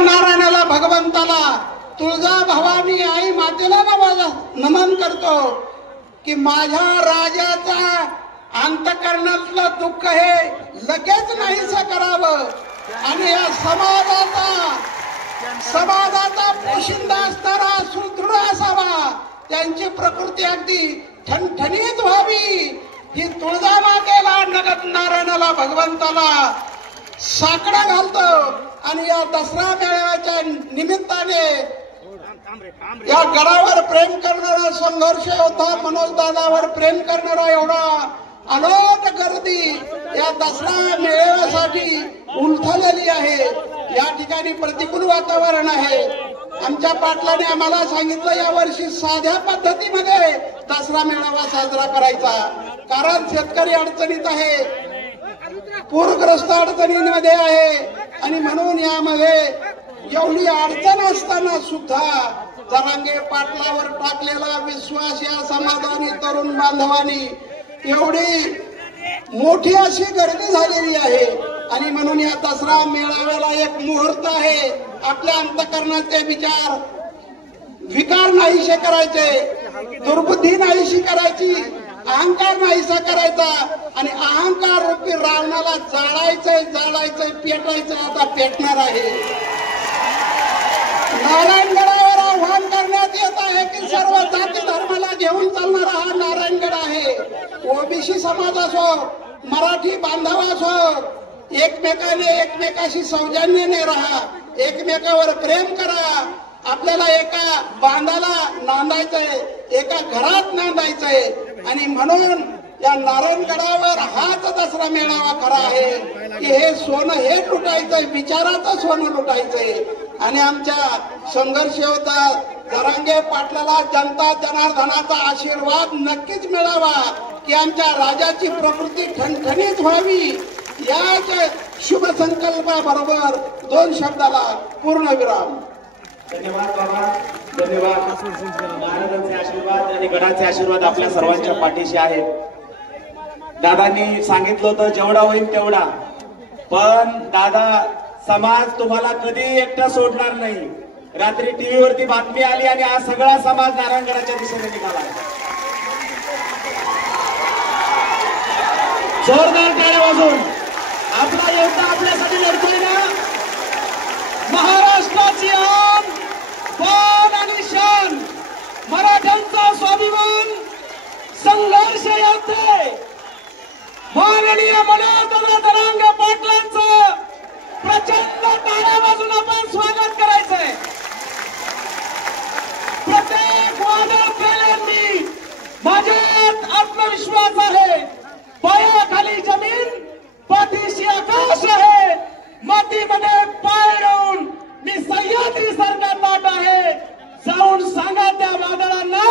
नारायणाला भगवंताला तुळजा भवानी आई मातेला नमन करतो की माझ्या राजाचा अंतकरणातलं दुःख हे लगेच नाहीसं करावं आणि या समाजाचा पोशिंदा असणारा सुदृढ असावा, त्यांची प्रकृती अगदी ठणठणीत व्हावी ही तुळजा मातेला नगद नारायणाला भगवंताला साकडा घालतो। आणि या दसरा मेळाव्याच्या निमित्ताने या गडावर प्रेम करणारा संघर्ष योद्धा मनोज दादावर प्रेम करणारा एवढा अलोट गर्दी या दसरा मेळाव्यासाठी उलथलेली आहे। या ठिकाणी प्रतिकूल वातावरण आहे। आमच्या पाटलाने आम्हाला सांगितलं यावर्षी साध्या पद्धतीमध्ये दसरा मेळावा साजरा करायचा, कारण शेतकरी अडचणीत आहे, पूरग्रस्त अडचणींमध्ये आहे आणि म्हणून यामध्ये एवढी अडचण असताना सुद्धा जरांगे पाटलावर टाकलेला विश्वास या समाधानी तरुण बांधवांनी एवढी मोठी अशी गर्दी झालेली आहे। आणि म्हणून या दसरा मेळाव्याला एक मुहूर्त आहे। आपल्या अंतकरणाचे विकार नाहीसे करायचे, दुर्बुद्धी नाहीशी करायची, अहंकार नाहीसा करायचा आणि अहंकार रूपी रावणाला जाळायचंय पेटायचंय। आता पेटणार आहे। नारायणगडावर आव्हान करण्यात येत आहे की सर्व जाती धर्माला घेऊन चालणारा हा नारायणगड आहे। ओबीसी समाज असो, मराठी बांधव असो, एकमेकाशी सौजन्याने राहा, एकमेकावर प्रेम करा। आपल्याला एका बांधाला नांदायचंय, एका घरात नांदायचंय आणि म्हणून या नारायणगडावर हाच दसरा मेळावा खरा आहे की हे सोनं हे लुटायचंय, विचाराचं सोनं लुटायचंय। आणि आमच्या संघर्ष योद्धा जरांगे पाटलाला जनता जनार्दनाचा आशीर्वाद नक्कीच मिळावा की आमच्या राजाची प्रकृती ठणठणीत व्हावी। याच शुभ संकल्पाबरोबर 2 शब्दाला पूर्णविराम। धन्यवाद बाबा, धन्यवाद। महाराजांचे आशीर्वाद आणि गडाचे आशीर्वाद आपल्या सर्वांच्या पाठीशी आहेत। दादांनी सांगितलं होतं जेवढा होईल तेवढा, पण दादा समाज तुम्हाला कधी एकटा सोडणार नाही। रात्री टीव्हीवरती बातमी आली आणि आज सगळा समाज नारायणगडाच्या दिशेने निघाला। जोरदार टाळ्या वाजवून आपला योद्धा आपल्यासाठी लढतोय ना। महाराष्ट्राची आन, बाण आणि शान, मराठ्यांचा स्वाभिमान, संघर्ष योद्धे माननीय मनोज जरांगे पाटलांचं प्रचंड टाळ्या वाजून आपण स्वागत करायचंय। प्रत्येक वादळ पेल्यांनी माझ्यात आत्मविश्वास आहे। पायाखाली जमीन, पाठीशी आकाश आहे। मातीमध्ये पाय रोवून मी सह्याद्री सारखा ताट आहे। जाऊन सांगा त्या वादळांना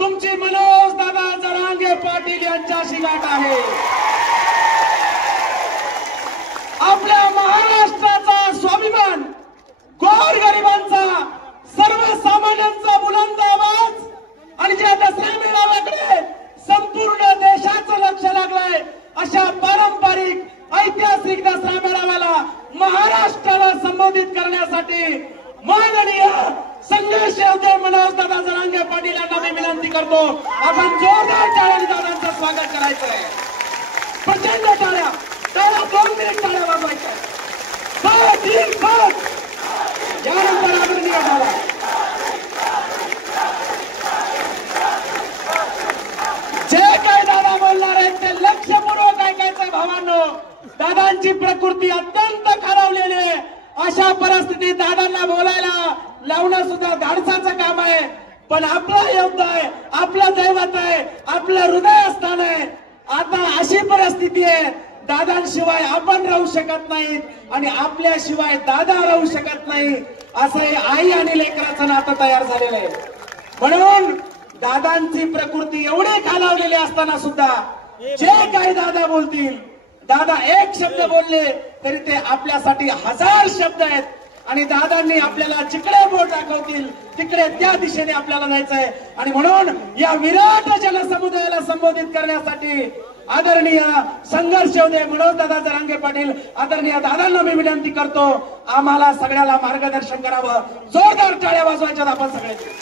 तुमची मनोज दादा जरांगे पाटील यांच्याशी गाठ आहे। आपल्या महाराष्ट्राचा स्वाभिमान, गोरगरिबांचा, सर्वसामान्यांचा बुलंद आवाज आणि ज्या दसरा मेळाव्याकडे संपूर्ण देशाचं लक्ष लागलंय अशा पारंपरिक ऐतिहासिक दसरा मेळाव्याला महाराष्ट्राला संबोधित करण्यासाठी माननीय संघर्ष योद्धे मनोज दादा जरांगे पाटील यांना मी विनंती करतो, आपण जोरदार टाळ्यांनी दादांचं स्वागत करायचंय। प्रचंड टाळ्या, 2 मिनिट टाळ्या वाजवायच्या। यानंतर आदरणीय झाला जे काय दादा बोलणार आहेत ते लक्षपूर्वक ऐकायचं भावांनो। दादांची प्रकृती अत्यंत खालावलेली आहे। अशा परिस्थितीत दादांना बोलायला लावणं सुद्धा धाडसाचं काम आहे, पण आपला योद्धा आहे, आपला दैवत आहे, आपलं हृदयस्थान आहे। आता अशी परिस्थिती आहे, दादांशिवाय आपण राहू शकत नाहीत आणि आपल्याशिवाय दादा राहू शकत नाही, असं हे आई आणि लेकराचं नातं तयार झालेलं आहे। म्हणून दादांची प्रकृती एवढी खालावलेली असताना सुद्धा जे काही दादा बोलतील, दादा एक शब्द बोलले तरी ते आपल्यासाठी 1000 शब्द आहेत आणि दादांनी आपल्याला जिकडे बोट दाखवतील तिकडे त्या दिशेने आपल्याला जायचंय। आणि म्हणून या विराट जनसमुदायाला संबोधित करण्यासाठी आदरणीय संघर्ष योद्धे मनोज दादा जरांगे पाटील आदरणीय दादांना मी विनंती करतो आम्हाला सगळ्याला मार्गदर्शन करावं. जोरदार टाळ्या वाजवायच्यात आपण सगळ्यांनी.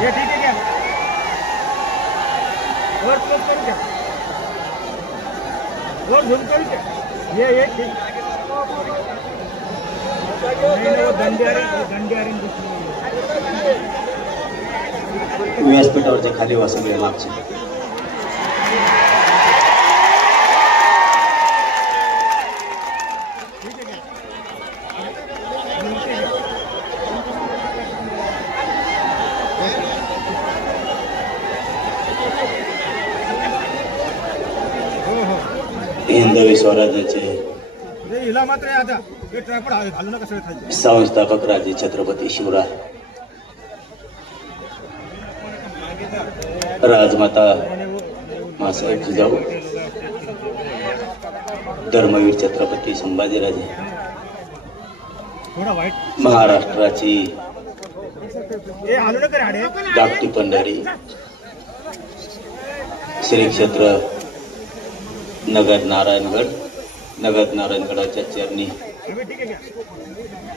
ये ठीक है क्या और क्लोज करू क्या और झूम करू क्या ये ठीक नहीं वो दंडे आ रहे व्यासपीठावरच्या खाली वासगळे मागचे हिंदवी स्वराज्याचे हिला मात्र आता हे ट्रॅपड घालू नका सगळे संस्थापक राजे छत्रपती शिवराय राजमाता मासाहेब जिजाऊ धर्मवीर छत्रपती संभाजीराजे थोडा वाईट महाराष्ट्राची हे हलू नका राडे धाकटी पंढरी श्री क्षेत्र नगर नारायणगडाच्या चरणी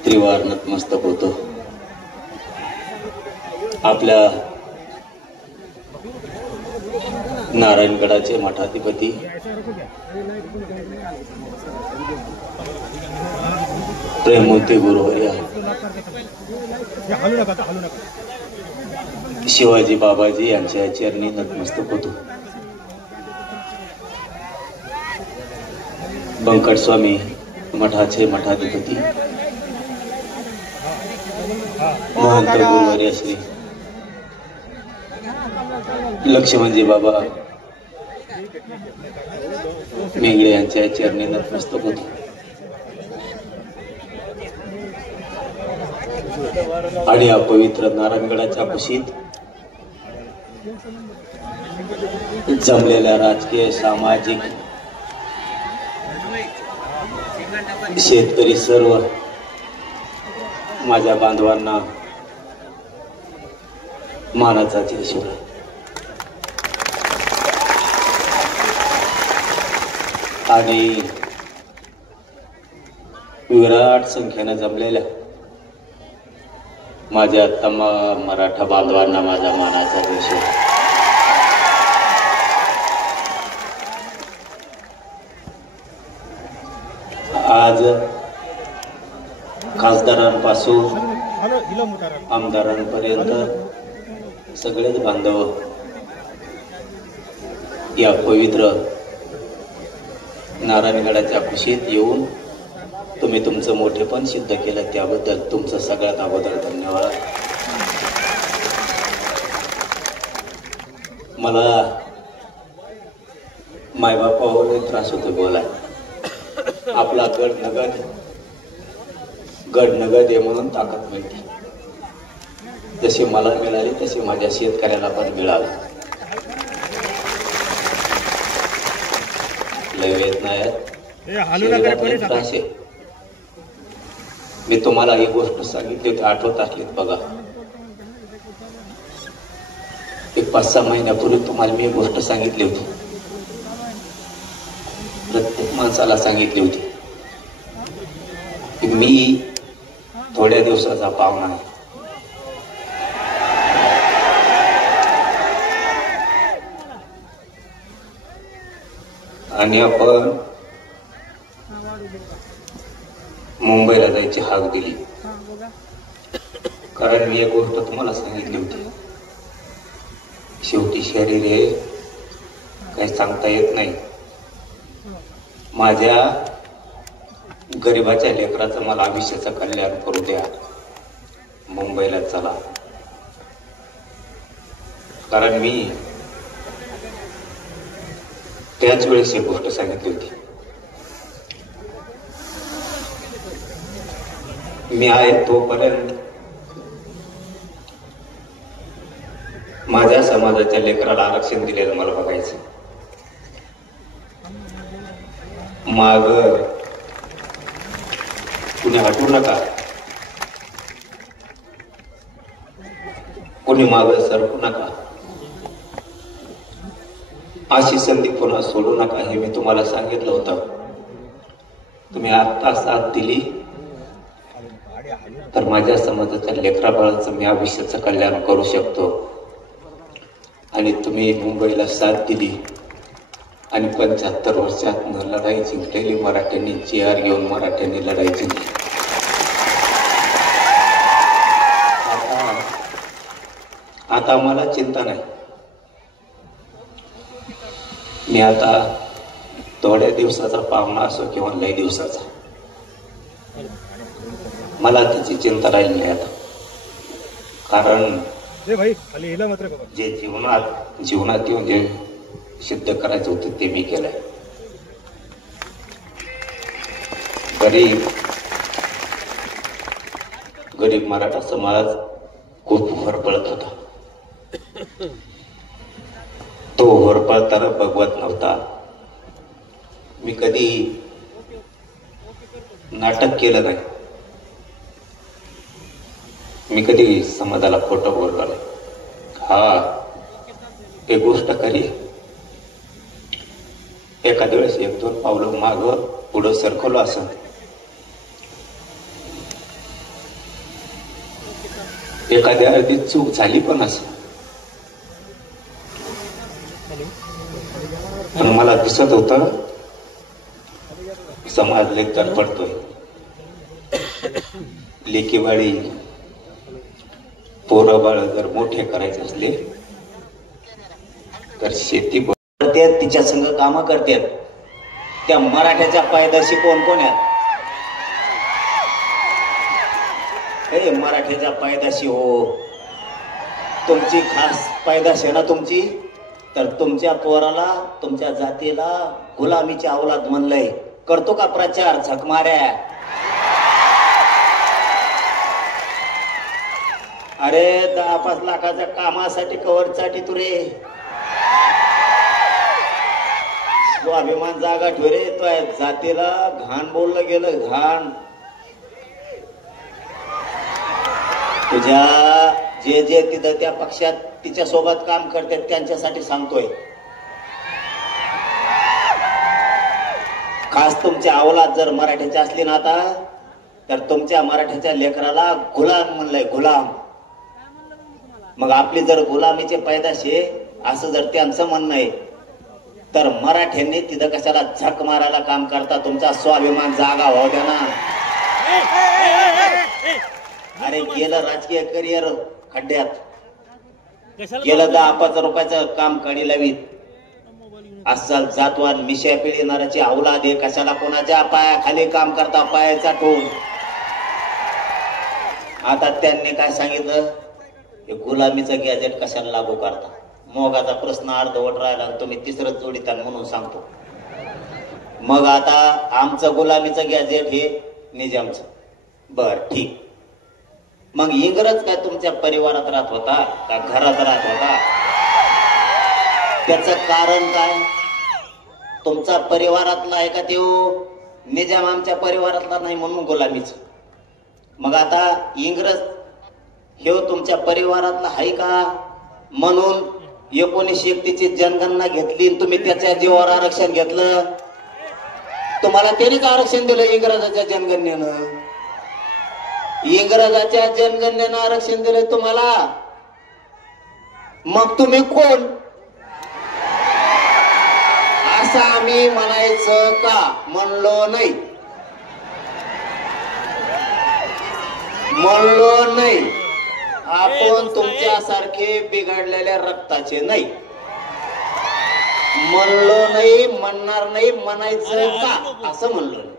त्रिवार नतमस्तक होतो. आपल्या नारायणगडाचे मठाधिपती प्रेममूर्ती गुरुवर्य हलू नका शिवाजी बाबाजी यांच्या चरणी नतमस्तक होतो. बंकट स्वामी मठाचे मठाधिपती महंत गुरुवर्य श्री लक्ष्मणजी बाबा मेंगडे यांच्या चरणी नतमस्तक होतो. आणि या पवित्र नारायणगडाच्या कुशीत जमलेल्या राजकीय सामाजिक शेतकरी सर्व माझ्या बांधवांना मानाचा जय शिवराय. आणि विराट संख्येनं जमलेल्या माझ्या तमाम मराठा बांधवांना माझा मानाचा जय शिवराय. आज खासदारांपासून आमदारांपर्यंत सगळेच बांधव या पवित्र नारायणगडाच्या कुशीत येऊन तुम्ही तुमचं मोठेपण सिद्ध केलं त्याबद्दल तुमचं सगळ्यात अगोदर धन्यवाद. मला मायबापावर त्रास होतो बोलाय. आपला गड नगद आहे म्हणून ताकद मिळते. जशी मला मिळाली तशी माझ्या शेतकऱ्याला पण मिळाली. लय वेदना आहेत, त्रास आहे. मी तुम्हाला ही गोष्ट सांगितली होती, आठवत असलीत बघा. एक 5-6 महिन्यापूर्वी तुम्हाला मी एक गोष्ट सांगितली होती. प्रत्येक माणसाला सांगितली होती की मी थोड्या दिवसाचा पाहुणा आहे. आणि आपण मुंबईला जायची हाक दिली. कारण मी एक गोष्ट तुम्हाला सांगितली होती, शेवटी शरीर हे काही सांगता येत नाही. माझ्या गरिबाच्या लेकराचं मला आयुष्याचं कल्याण करू द्या, मुंबईला चला. कारण मी त्याच वेळेस एक गोष्ट सांगितली होती, मी आहे तोपर्यंत माझ्या समाजाच्या लेकराला आरक्षण दिलेलं मला बघायचं. माग कुणी हटू नका, कुणी माग सरकू नका, अशी संधी पुन्हा सोडू नका हे मी तुम्हाला सांगितलं होतं. तुम्ही आता साथ दिली तर माझ्या समाजाच्या लेकराबाळाचं मी आयुष्याचं कल्याण करू शकतो. आणि तुम्ही मुंबईला साथ दिली आणि 75 वर्षात लढाई जिंकलेली मराठ्यांनी, चेअर घेऊन मराठ्यांनी लढाई जिंकली. आता मला चिंता नाही. मी आता थोड्या दिवसाचा पाहुणा असो किंवा लय दिवसाचा, मला त्याची चिंता राहिली नाही आता. कारण जे जीवनात येऊन जे सिद्ध करायचं होतं ते मी केलंय. गरीब मराठा समाज खूप होरपळत होता. तो होरपळताना बघवत नव्हता. मी कधी नाटक केलं नाही, मी कधी समाजाला खोटं बोललो नाही. हा एक गोष्ट खरी, एखाद्या वेळेस 1-2 पावलं माग पुढं सरकवलं असं, एखाद्या अर्धी चूक झाली पण असं, पण मला दिसत होतं समाज लय तडफडतोय. लेकीवाडी पोरं बाळ जर मोठे करायचे असले तर शेती करतात, तिच्या संग कामं करतात. त्या मराठ्याच्या पायदाशी कोण कोण आहेत? हे मराठ्याच्या पायदाशी हो, तुमची खास पायदाशी आहे ना तुमची, तर तुमच्या पोराला, तुमच्या जातीला गुलामीची अवलाद म्हणलंय. करतो का प्रचार झकमाऱ्या? अरे 10-5 लाखाच्या कामासाठी कवरसाठी तू रे स्वाभिमान जागा ठेव रे. तो जातीला घाण बोललं गेलं, घाण. तुझ्या जे तिथं त्या पक्षात तिच्या सोबत काम करतात त्यांच्यासाठी सांगतोय. खास तुमच्या अवलाद जर मराठ्याची असली ना आता, तर तुमच्या मराठ्याच्या लेकराला गुलाम म्हणलंय, गुलाम. मग आपली जर गुलामीचे पैदाशे असं जर त्यांचं म्हणणं आहे, तर मराठ्यांनी तिथं कशाला झक मारायला काम करता? तुमचा स्वाभिमान जागा हो द्या ना. अरे गेलं राजकीय करिअर खड्ड्यात, गेलं 10-5 रुपयाचं काम कडी लावीत. अस्सल जातवान मिश्या पिढीनाराची अवलाद आहे. कशाला कोणाच्या पायाखाली काम करता, पायाचा ठोन. आता त्यांनी काय सांगितलं, हे गुलामीचं गॅजेट कशाला लागू करता? मोगाचा प्रश्न अर्धवट राहिला, तुम्ही तिसरं जोडीता म्हणून सांगतो. मग आता आमचं गुलामीचं गॅजेट हे निजामचं. बर ठीक. मग इंग्रज काय तुमच्या परिवारात राहत होता का घरात राहत होता? त्याचं कारण काय? तुमचा परिवारातला आहे का तो? निजाम आमच्या परिवारातला नाही म्हणून गुलामीच. मग आता इंग्रज हे तुमच्या परिवारातला आहे का म्हणून 1931ची जनगणना घेतली, तुम्ही त्याच्या जीवावर आरक्षण घेतलं. तुम्हाला त्यांनीच आरक्षण दिलं इंग्रजाच्या जनगणनेनं. इंग्रजाच्या जनगणनेनं आरक्षण दिलं तुम्हाला. मग तुम्ही कोण असं आम्ही म्हणायचं का? म्हणलो नाही, म्हणलो नाही. आपण तुमच्यासारखे बिघडलेल्या रक्ताचे नाही. म्हणलो नाही, म्हणणार नाही, म्हणायचं का असं म्हणलो नाही.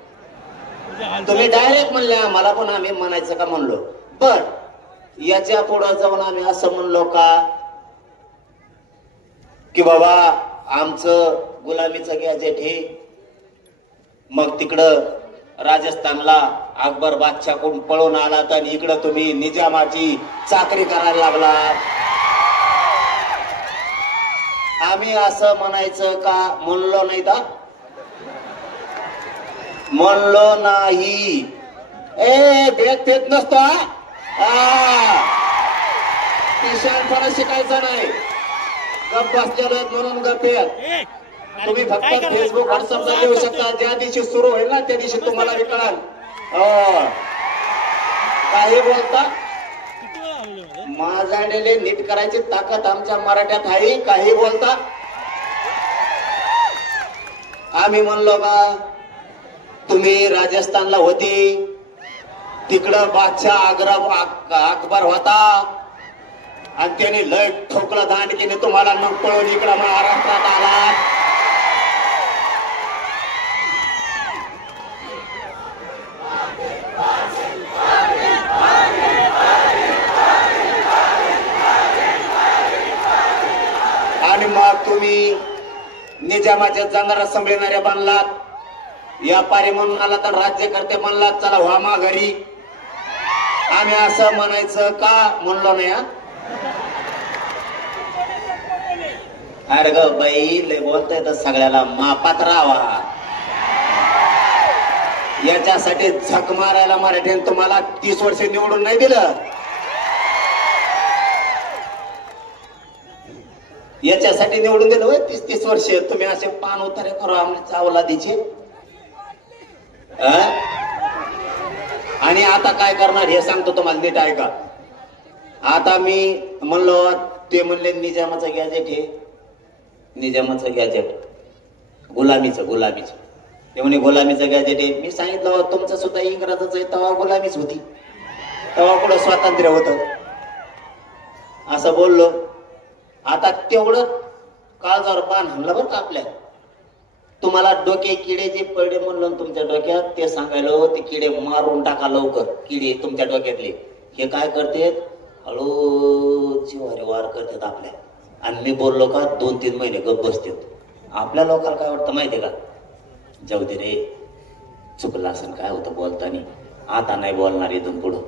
तुम्ही डायरेक्ट म्हणले आम्हाला, पण आम्ही म्हणायचं का म्हणलो. बर, याच्या पुढे जाऊन आम्ही असं म्हणलो का की बाबा आमचं गुलामीचं गॅजेट हे, मग तिकडं राजस्थानला अकबर बादशाहकडून पळून आला तर इकडं तुम्ही निजामाची चाकरी करायला लागला. आम्ही असं म्हणायचं का म्हणलो नाही का? म्हणलो नाही. भेद भेद नसतो. शहाणपणा शिकायचं नाही. गप बसलेलो म्हणून गप येत. तुम्ही फक्त फेसबुक व्हॉट्सअपला लिहू शकता. ज्या दिवशी सुरू होईल ना त्या दिवशी तुम्हाला कळाल. काही बोलता माझ्याकडे नीट करायची ताकद आमच्या मराठ्यात आहे. काही बोलता. आम्ही म्हणलो का तुम्ही राजस्थानला होती तिकडं बादशाह अकबर होता आणि त्याने लय ठोकलं दांडकीने तुम्हाला मग पळून इकडं महाराष्ट्रात आला. आणि मग तुम्ही निजामाच्या जंगलात संभळणाऱ्या बनलात. व्यापारी म्हणून आला तर राज्यकर्ते म्हणलात चला व्हा माघारी. आम्ही असं म्हणायचं का म्हणलो नाही. अरे ग बाई लय बोलताय तर सगळ्याला मापात राहावा. याच्यासाठी झक मारायला मराठ्याने तुम्हाला 30 वर्ष निवडून नाही दिलं. याच्यासाठी निवडून दिलं होय 30 वर्ष. तुम्ही असे पान उतारे करू आमच्या अवलादीचे. आणि आता काय करणार हे सांगतो तुम्हाला नीट ऐका. आता मी म्हणलो ते म्हणले निजामाचं गॅजेट हे निजामाचं गॅजेट गुलामीचं ते म्हणे गुलामीचं गॅजेट आहे. मी सांगितलं तुमचं सुद्धा इंग्रजाचं आहे तेव्हा गुलामीच होती. तेव्हा कुठं स्वातंत्र्य होतं असं बोललो. आता तेवढं काळजावर बाण हाणलं बरं का आपल्या. तुम्हाला डोके किडे जे पडले म्हणलं तुमच्या डोक्यात ते सांगायला ते किडे मारून टाका लवकर. किडे तुमच्या डोक्यातले हे काय करतात हळू जिवारी वार करतात आपल्या. आणि मी बोललो का 2-3 महिने गप बसतात. आपल्या लोकांना काय वाटतं माहितीये का जाऊ दे रे चुकलं असं काय होतं बोलतानी आता नाही बोलणार इथून पुढं.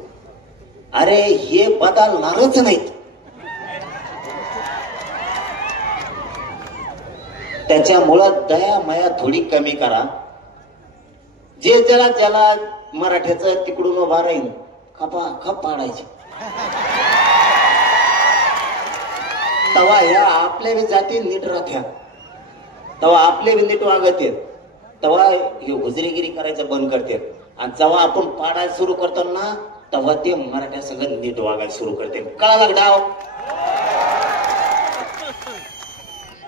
अरे हे बदलणारच नाहीत. त्याच्यामुळं दया माया थोडी कमी करा. जे ज्याला मराठ्याचं तिकडून उभा राहील खप पाडायची. तवा ह्या आपल्या बी जाती नीट राहत्या. तवा आपले बी नीट वागत येत. तवा हे हुजरीगिरी करायचं बंद करते. आणि जेव्हा आपण पाडायला सुरू करतो ना तेव्हा ते मराठ्या सगळं नीट वागायला सुरू करते. कळाला डाव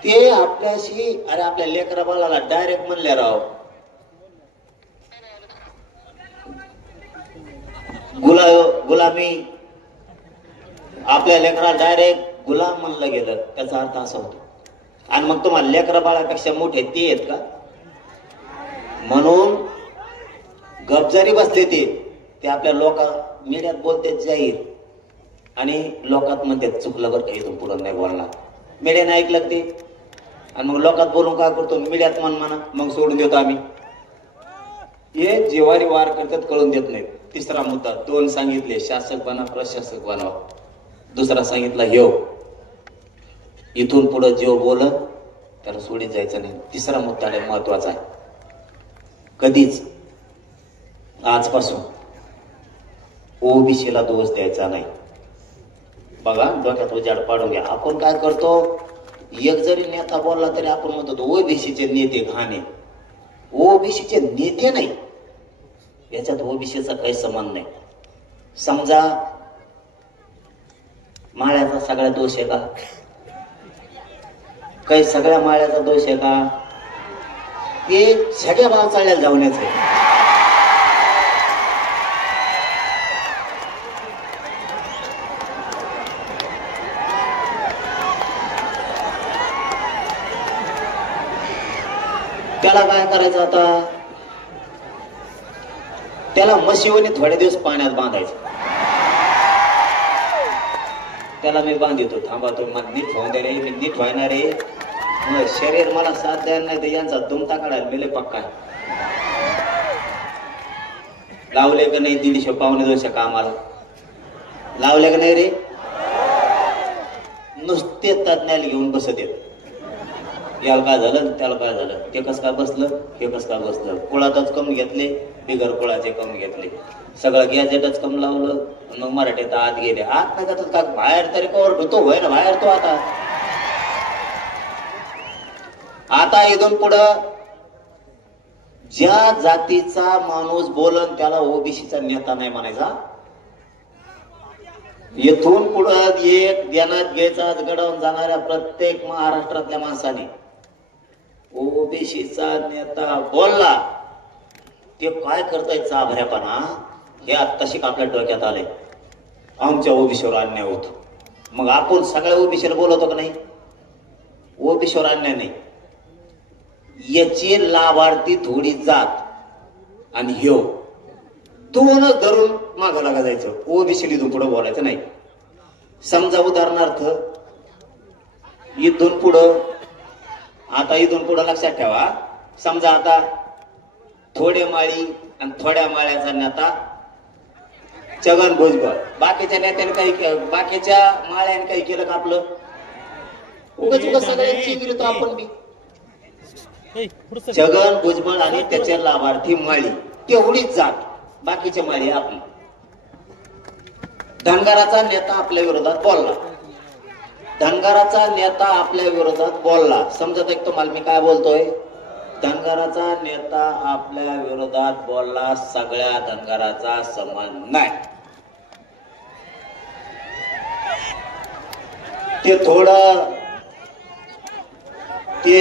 ते आपल्याशी. अरे आपल्या लेकरा बाळाला डायरेक्ट म्हणले राव गुलामी. आपल्या लेकरा डायरेक्ट गुलाम म्हणलं गेलं त्याचा अर्थ असा होतो. आणि मग तुम्हाला लेकरा बाळापेक्षा मोठे ते आहेत का म्हणून गप जरी बसले ते आपल्या लोक मीडियात बोलते जाहीर आणि लोकात म्हणते चुकलं बरं का इथून पुढं नाही बोलणार. मीडियाने ऐकलं ते आणि मग लोकात बोलून काय करतो मीडियात म्हणा मग सोडून देतो आम्ही. हे जिवारी वार करतात कळून देत नाहीत. तिसरा मुद्दा 2 सांगितले शासक बना प्रशासक बनावा. दुसरा सांगितला ह्यो इथून पुढे जो बोलत त्याला सोडीत जायचं नाही. तिसरा मुद्दा महत्वाचा आहे. कधीच आजपासून ओबीसीला दोष द्यायचा नाही. बघा डोक्यात उजाड पाडून घ्या. आपण काय करतो एक जरी नेता बोलला तरी आपण म्हणतो ओबीसीचे नेते घाणे. ओबीसीचे नेते नाही याच्यात ओबीसीचा काही संबंध नाही. समजा माळ्याचा सगळा दोष आहे का काही सगळ्या माळ्याचा दोष आहे का ते सगळ्या भाव चालल्याला जाऊनच आहे. त्याला काय करायचं आता त्याला म्हशीवणी थोडे दिवस पाण्यात बांधायचं. त्याला मी बांधितो थांबा तुम्ही मला नीट होऊन दे रे मी नीट व्हायणार रे. शरीर मला साथ द्यायला नाही तर यांचा दुमता काढायला मेले पक्का. लावले का नाही 150 पावणे 200 कामाला? लावले का नाही रे? नुसते तज्ञाला घेऊन बसत येत. याला काय झालं, त्याला काय झालं, ते कस काय बसलं, हे कस काय बसलं, कुळातच कम घेतले, बिगर कुळाचे कम घेतले, सगळं गॅजेटच कम लावलं. मग मराठीत आत गेले. आत नाही जातात का? बाहेर तरी कवर होतो होय ना, बाहेर तो आता इथून पुढं ज्या जातीचा माणूस बोलन त्याला ओबीसीचा नेता नाही म्हणायचा. येथून पुढं एक ध्यानात घ्यायचा घडवून जाणाऱ्या प्रत्येक महाराष्ट्रातल्या माणसाने ओबीसीचा नेता बोलला ते काय करताय चाभऱ्यापणा, हे आत्ताशी आपल्या डोक्यात आलंय. आमच्या ओबीसीवर अन्याय होतो, मग आपण सगळ्या ओबीसीला बोलवतो का नाही? ओबीसीवर अन्याय नाही, याची लाभार्थी थोडी जात आणि ह्यो दोनच धरून मागं लागा जायचं. ओबीसी इथून पुढे बोलायचं नाही. समजा उदाहरणार्थ इथून पुढं, आता इथून पुढं लक्षात ठेवा, समजा आता थोडे माळी आणि थोड्या माळ्याचा नेता छगन भुजबळ, बाकीच्या नेत्याने काही, बाकीच्या माळ्याने काही केलं का आपलं? उगाच उगाच सगळ्यांची विरोध आपण बी. छगन भुजबळ आणि त्याच्या लाभार्थी माळी तेवढीच जात, बाकीचे माळी आपली. धनगराचा नेता आपल्या विरोधात बोलला, धनगराचा नेता आपल्या विरोधात बोलला. समजत एक तुम्हाला मी काय बोलतोय? धनगराचा नेता आपल्या विरोधात बोलला, सगळ्या धनगराचा संबंध नाही. ते थोडं ते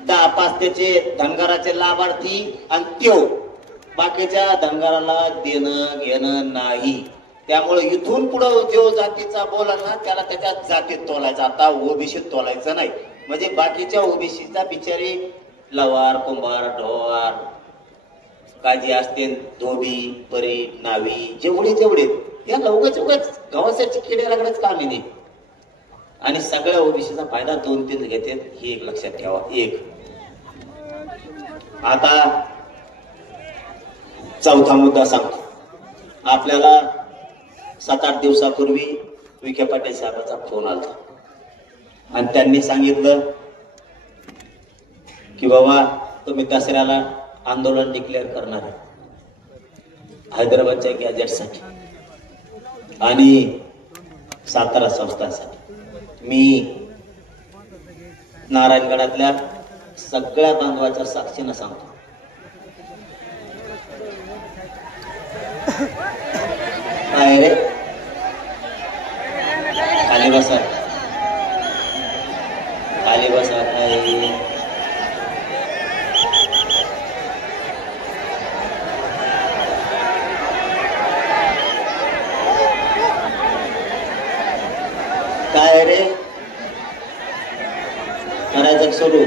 10-5 त्याचे धनगराचे लाभार्थी आणि त्यो बाकीच्या धनगराला देणं घेणं नाही. त्यामुळे इथून पुढे जो जातीचा बोला ना त्याला त्याच्या जातीत तोलायचा, आता ओबीसीत तोलायचं नाही. म्हणजे बाकीच्या ओबीसीचा बिचारी लवार, कुंभार, ढोवार, काजी असते, धोबी, परी, नावी, जेवढे जेवढे या उगाच उगाच गव्हासाठी किडे लागण्याच काम आहे. आणि सगळ्या ओबीसीचा फायदा 2-3 घेतात, हे एक लक्षात ठेवा. एक आता चौथा मुद्दा सांगतो. आपल्याला 7-8 दिवसापूर्वी विखे पाटील साहेबांचा फोन आला आणि त्यांनी सांगितलं की बाबा तुम्ही दसऱ्याला आंदोलन डिक्लेअर करणार आहे हैदराबादच्या गॅजेटसाठी आणि सातारा संस्थांसाठी. मी नारायणगडातल्या सगळ्या बांधवाच्या साक्षीनं सांगतो, काय रे खाली बसा, खाली बसा. काय रे करायचं सुरू?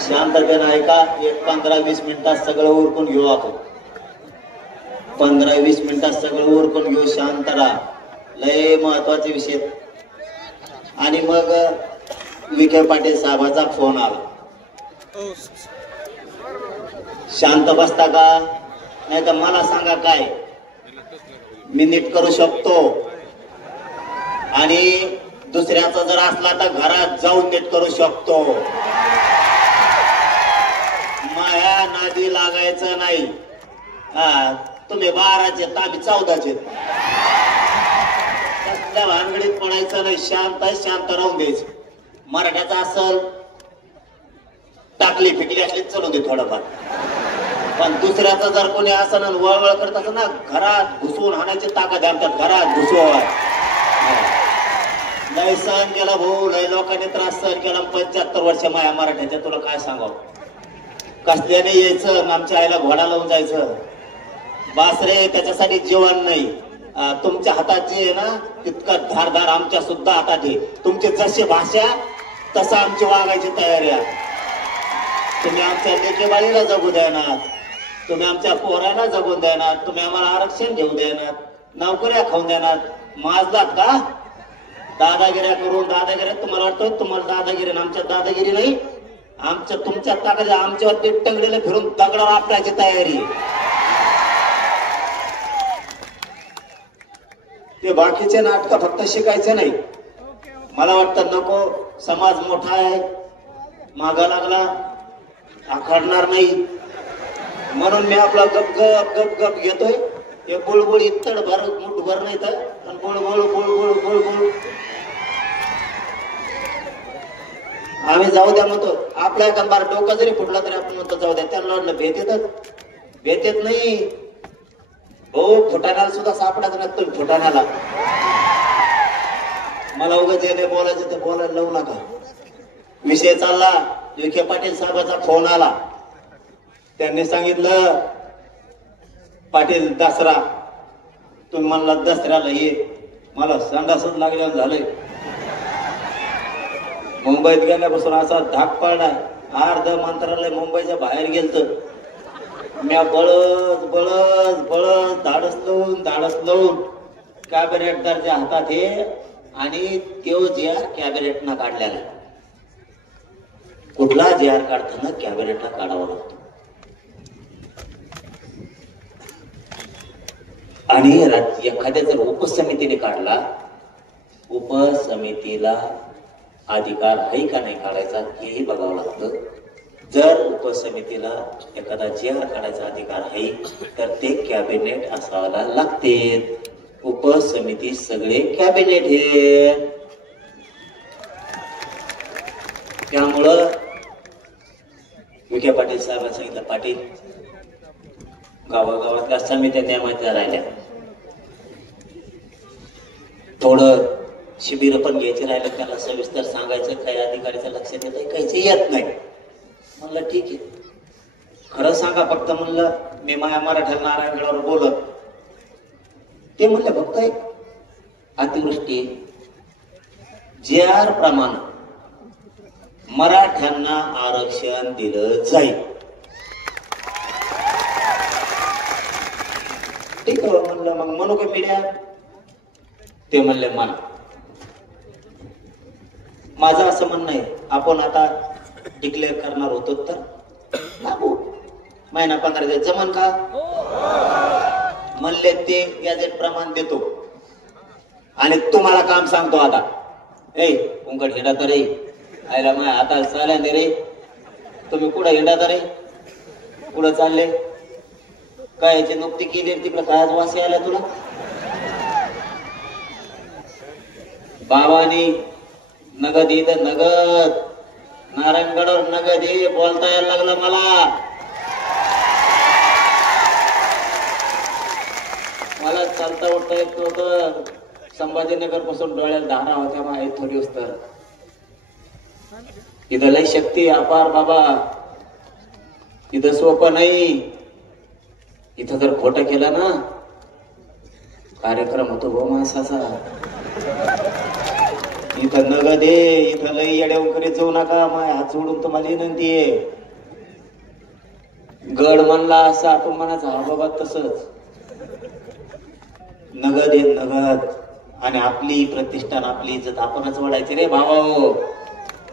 शांततेनं ऐका. एक 15-20 मिनिटात सगळं उरकून घेऊ आपण. 15-20 मिनिटात सगळं उरकून घेऊ. शांत राहा. लय महत्वाचे विषय. आणि मग विखे पाटील साहेबांचा फोन आला. शांत बसता का? नाही तर मला सांगा काय मी नीट करू शकतो. आणि दुसऱ्याचा जर असला तर घरात जाऊन नीट करू शकतो. माया नादी लागायचं नाही. तुम्ही 12चे आम्ही 14चे. कसल्या भानगडीत पडायचं नाही. शांत शांत राहून द्यायचं. मराठ्याचा असल टाकली फिकली असली चलू दे थोडंफार, पण दुसऱ्याचा जर कोणी असं ना वळवळ करत असं ना घरात घुसवून हाणायची ताकद आहे आमच्यात. घरात घुसवून लय सहन केला भाऊ, लय लोकांनी त्रास सहन केला. 75 वर्ष माया मराठ्याच्या. तुला काय सांगावं? कसल्याने यायचं आमच्या आईला घोडा लावून जायचं. बासरे त्याच्यासाठी जेवण नाही. तुमच्या हातात जे आहे ना तितकं धारधार आमच्या सुद्धा हातात आहे. तुमची जशी भाषा तसं आमची वागायची तयारी आहे. तुम्ही आमच्या लेकेबाळीला जगू देणार, तुम्ही आमच्या पोरांना जगून देणार, तुम्ही आम्हाला आरक्षण घेऊ देणार, नोकऱ्या खाऊन देणार. माजलात का दादागिऱ्या करून? दादागिऱ्या तुम्हाला वाटतं तुम्हाला दादागिरी? आमच्या दादागिरी नाही. आमच्या तुमच्या ताकद आमच्यावरती टंगडीला फिरून दगडावर आपटायची तयारी. ते बाकीचे नाटक फक्त शिकायचे नाही. मला वाटतं नको, समाज मोठा आहे, मागा लागला आखडणार नाही म्हणून मी आपला गप गप गप गप घेतोय. हे बुळबुळ इतड भर मुठ भर नाही तर बुळबुळ बुळबुळ बुळबुळ आम्ही जाऊ द्या म्हणतो. आपल्या एका बार डोका जरी फुटला तरी आपण म्हणतो जाऊ द्या. त्यांना वाटलं भेट येत नाही. हो, फुटाण्याला सुद्धा सापडायचं नाही तुम्ही फुटाण्याला. मला उगाच जे नाही बोलायचं ते बोलायला लावू नका. विषय चालला, विखे पाटील साहेबाचा फोन आला. त्यांनी सांगितलं पाटील दसरा, तुम्ही म्हणला दसऱ्याला ये. मला संडासच लागल्यावर झालंय. मुंबईत गेल्यापासून असा धाक पडलाय. अर्ध मंत्रालय मुंबईच्या बाहेर गेलत. म्या बळत बळत बळत धाडस लावून कॅबिनेटदारच्या हातात हे आणि तो जे आर कॅबिनेटनं काढलेला. कुठला जे आर काढताना कॅबिनेटला काढावा लागतो. आणि एखाद्या जर उपसमितीने काढला, उपसमितीला अधिकार आहे का नाही काढायचा हेही बघावं लागतं. जर उपसमितीला एखादा जे आर काढायचा अधिकार आहे तर ते कॅबिनेट असायला लागते. उपसमिती सगळे कॅबिनेट हे. त्यामुळं विखे पाटील साहेबांनी सांगितलं, पाटील गावागावातल्या समित्या नेमायच्या राहिल्या, थोडं शिबिर पण घ्यायचे राहिलं, त्याला सविस्तर सांगायचं. काही अधिकाऱ्याचं लक्ष देत आहे, काहीच येत नाही. म्हणलं ठीक आहे, खरं सांगा फक्त. म्हणलं मी माया मराठा नारायणगडावर बोलत. ते म्हणले फक्त एक अतिवृष्टी जे आर प्रमाणे मराठ्यांना आरक्षण दिलं जाईल. ठीक आहे म्हणलं, मग म्हणू का मीडिया? ते म्हणले मला. माझं असं म्हणणं आहे, आपण आता डिक्लेअर करणार होतो तर लागू महिना 15 दिवस जमन का? म्हणले ते गॅजेट प्रमाण देतो. आणि तुम्हाला काम सांगतो आता. ए उंकट हिंडा तर रे, आयला माय आता चाल्या दे रे. तुम्ही कुठं हिंडा तर रे, कुठं चालले? काय याची नुकती केली तिकडं काय वासी आला तुला? बाबानी नगद इथं नगद, नारायणगडावर नगद हे बोलता यायला लागलं मला. मला चालता उठता येत नव्हतं. संभाजीनगर पासून डोळ्यात धारा होत्या माहित थोडी तर. इथं लय शक्ती अपार बाबा. इथं सोपं नाही. इथं जर खोटं केलं ना कार्यक्रम होतो गो माणसाचा. इथं नगद आहे, इथं लई येड्यावर करीत जाऊ नका. माय हात जोडून तुम्हाला विनंती आहे. गड म्हणला असं आपण म्हणायचं, हा बाबा तसंच. नगद आहे नगद. आणि आपली प्रतिष्ठान आपली इज्जत आपणच वाढायची रे भावा.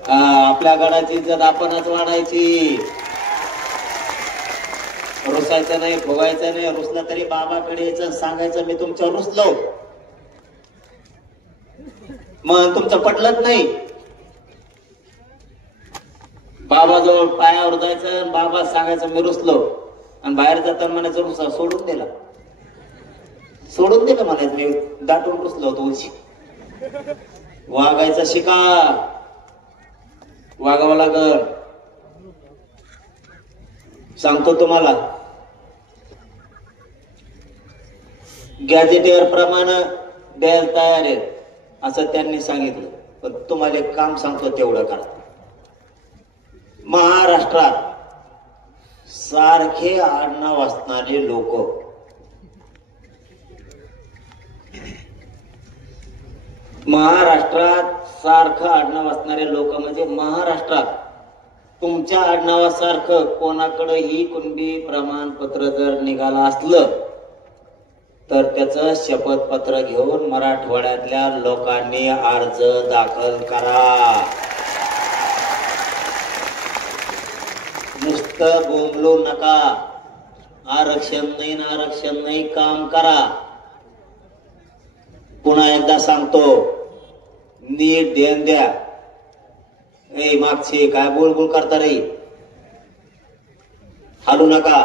आपल्या गडाची इज्जत आपणच वाढायची. रुसायचं नाही, फुगायचं नाही. रुसला तरी बाबाकडे यायचं, सांगायचं मी तुमच्यावर रुसलो. मग तुमचं पटलंच नाही, बाबाजवळ पायावर जायचं, बाबा सांगायचं मी रुसलो. आणि बाहेर जाताना म्हणायचं रुसा सोडून दिला म्हणायचं मी दाटून रुसलो होतो. उशी वागायचा शिका, वागावं लागल. सांगतो तुम्हाला, गॅजेटियर प्रमाणे द्यायला तयार आहे असं त्यांनी सांगितलं. पण तुम्हाला एक काम सांगतो, तेवढं करा. महाराष्ट्रात सारखे आडनाव असणारे लोक, महाराष्ट्रात सारखं आडनाव असणारे लोक म्हणजे महाराष्ट्रात तुमच्या आडनावासारखं कोणाकडेही कुणबी प्रमाणपत्र जर निघालं असलं तर त्याचं शपथपत्र घेऊन मराठवाड्यातल्या लोकांनी अर्ज दाखल करा. नुसतं बोंबलो नका. आरक्षण नाही काम करा. पुन्हा एकदा सांगतो, नीट ध्यान द्या. ए मागचे काय बोलबोल करता रे, हालू नका.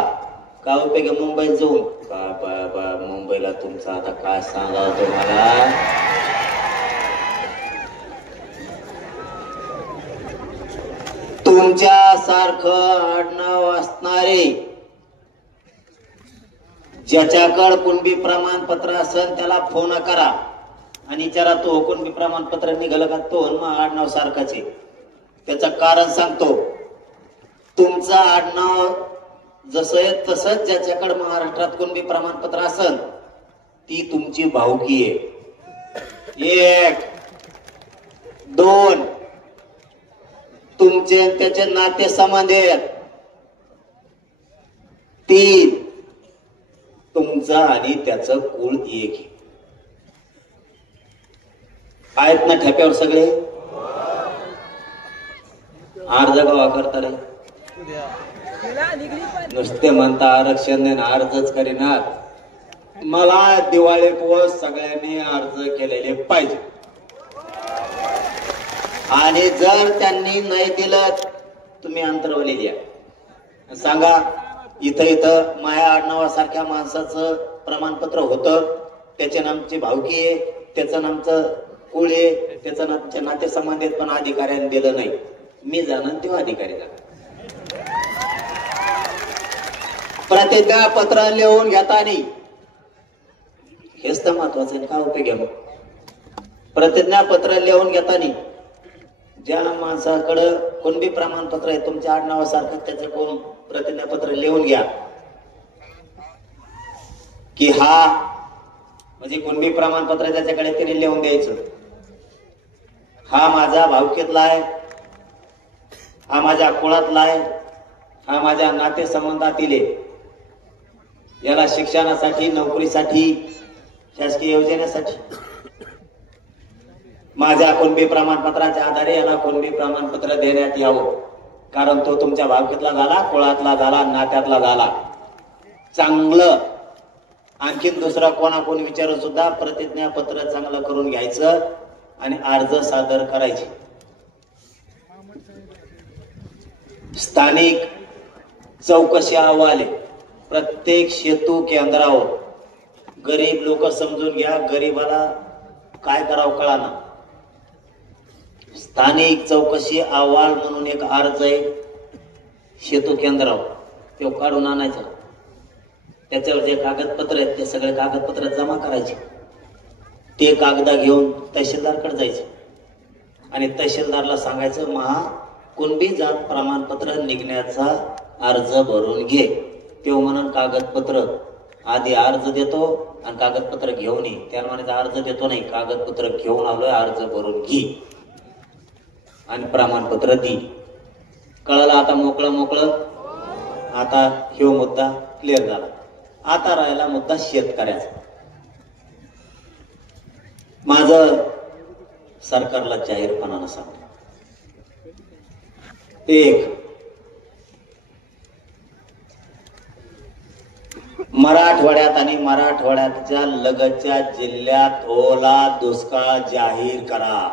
का उपयोग आहे मुंबईत जाऊन? बा मुंबईला तुमचा आता काय सांगा तुम्हाला. तुमच्या सारखं आडनाव असणारे, ज्याच्याकडे कुणबी प्रमाणपत्र असेल त्याला फोन करा आणि विचारा तो कुणबी प्रमाणपत्र निघालं का? तो मग आडनाव सारखाच आहे. त्याचं कारण सांगतो. तुमचं आडनाव जसं आहे तसंच ज्याच्याकडे महाराष्ट्रात कुणबी प्रमाणपत्र असेल ती तुमची भावकी आहे. 1 2 तुमचे त्याचे नाते संबंध आहेत. 3 तुमचा आणि त्याचं कुळ एक आहेत ना ठेप्यावर सगळे. अर्ज गावा करता रे, नुसते म्हणता आरक्षण नाही अर्जच करीनात. मला दिवाळीत सगळ्यांनी अर्ज केलेले पाहिजे आणि जर त्यांनी नाही दिलं तुम्ही अंतरवली द्या. सांगा इथं माया आडनावासारख्या माणसाचं प्रमाणपत्र होतं, त्याच्या नामची भावकी आहे, त्याचं नामचं कुळ आहे, त्याचं नामच्या नाते संबंधित पण अधिकाऱ्यांनी दिलं नाही. मी जाणन तेव्हा अधिकारी जाणार. प्रतिज्ञा पत्र लिहून घेताना हेच तर महत्वाचं आहे. का उपयोग आहे मग? प्रतिज्ञा पत्र लिहून घेताना ज्या माणसाकडं कुणबी प्रमाणपत्र आहे तुमच्या आडनावासारखं त्याचं कोण प्रतिज्ञापत्र लिहून घ्या की हा म्हणजे कुणबी प्रमाणपत्र त्याच्याकडे त्याने लिहून द्यायचं. हा माझा भावकीतला आहे, हा माझ्या कुळातला आहे, हा माझ्या नातेसंबंधातील आहे. याला शिक्षणासाठी, नोकरीसाठी, शासकीय योजनेसाठी माझ्या कुणबी प्रमाणपत्राच्या आधारे याला कुणबी प्रमाणपत्र देण्यात यावं. कारण तो तुमच्या भावकीतला झाला, कुळातला झाला, नात्यातला झाला. चांगलं आणखीन दुसरं कोणाकोणी विचारून सुद्धा प्रतिज्ञापत्र चांगलं करून घ्यायचं आणि अर्ज सादर करायचे. स्थानिक चौकशी अहवाल प्रत्येक सेतू केंद्रावर. गरीब लोक समजून घ्या, गरीबाला काय करावं कळाना. स्थानिक चौकशी अहवाल म्हणून एक अर्ज आहे सेतू केंद्रावर, तो काढून आणायचा. त्याच्यावर जे कागदपत्र आहेत ते सगळे कागदपत्र जमा करायचे. ते कागद घेऊन तहसीलदारकडे जायचे आणि तहसीलदारला सांगायचं महा कुणबी जात प्रमाणपत्र निघण्याचा अर्ज भरून घे. तो म्हणून कागदपत्र आधी अर्ज देतो आणि कागदपत्र घेऊन ये. त्याला म्हणायचं अर्ज देतो नाही, कागदपत्र घेऊन आलोय, अर्ज भरून घे आणि प्रमाणपत्र दी. कळलं आता? मोकळं. आता ह्यो मुद्दा क्लिअर झाला. आता राहिला मुद्दा शेतकऱ्याचा. माझं सरकारला जाहीरपणानं सांगतो, 1 मराठवाड्यात आणि मराठवाड्याच्या लगतच्या जिल्ह्यात ओला दुष्काळ जाहीर करा.